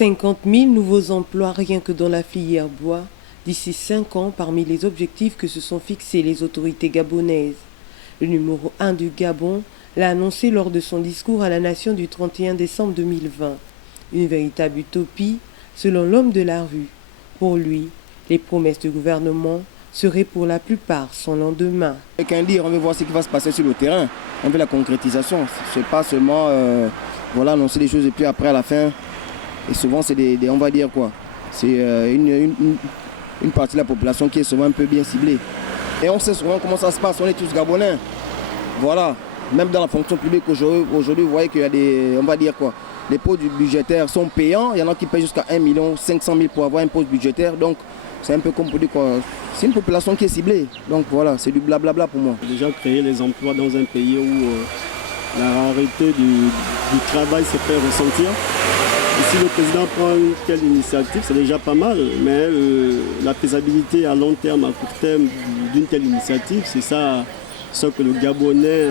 50 000 nouveaux emplois rien que dans la filière bois d'ici 5 ans parmi les objectifs que se sont fixés les autorités gabonaises. Le numéro 1 du Gabon l'a annoncé lors de son discours à la nation du 31 décembre 2020. Une véritable utopie selon l'homme de la rue. Pour lui, les promesses du gouvernement seraient pour la plupart sans lendemain. Avec un livre, on veut voir ce qui va se passer sur le terrain. On veut la concrétisation. Ce n'est pas seulement annoncer des choses et puis après à la fin. Et souvent c'est on va dire quoi. C'est une partie de la population qui est souvent un peu bien ciblée. Et on sait souvent comment ça se passe, on est tous Gabonais. Voilà. Même dans la fonction publique aujourd'hui, vous voyez qu'il y a on va dire quoi. Les postes budgétaires sont payants, il y en a qui payent jusqu'à 1 500 000 pour avoir un poste budgétaire. Donc c'est un peu comme pour dire quoi. C'est une population qui est ciblée. Donc voilà, c'est du blablabla pour moi. Déjà créer les emplois dans un pays où la rareté du travail se fait ressentir. Et si le président prend une telle initiative, c'est déjà pas mal. Mais la faisabilité à long terme, à court terme d'une telle initiative, c'est ça ce que le Gabonais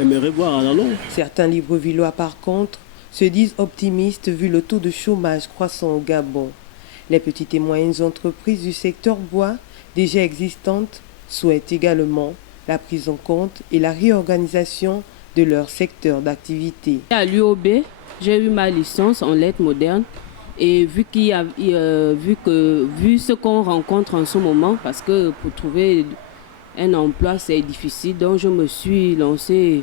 aimerait voir à la longue. Certains Librevillois par contre se disent optimistes vu le taux de chômage croissant au Gabon. Les petites et moyennes entreprises du secteur bois, déjà existantes, souhaitent également la prise en compte et la réorganisation de leur secteur d'activité. À l'UOB, j'ai eu ma licence en lettres modernes et vu ce qu'on rencontre en ce moment, parce que pour trouver un emploi c'est difficile, donc je me suis lancée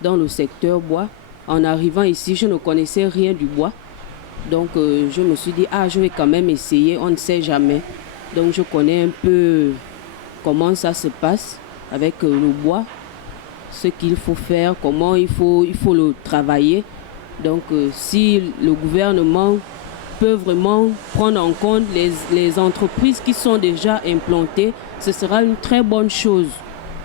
dans le secteur bois. En arrivant ici, je ne connaissais rien du bois. Donc je me suis dit, je vais quand même essayer, on ne sait jamais. Donc je connais un peu comment ça se passe avec le bois, ce qu'il faut faire, comment il faut le travailler. Donc si le gouvernement peut vraiment prendre en compte les entreprises qui sont déjà implantées, ce sera une très bonne chose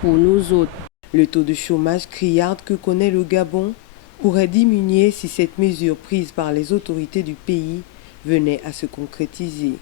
pour nous autres. Le taux de chômage criard que connaît le Gabon pourrait diminuer si cette mesure prise par les autorités du pays venait à se concrétiser.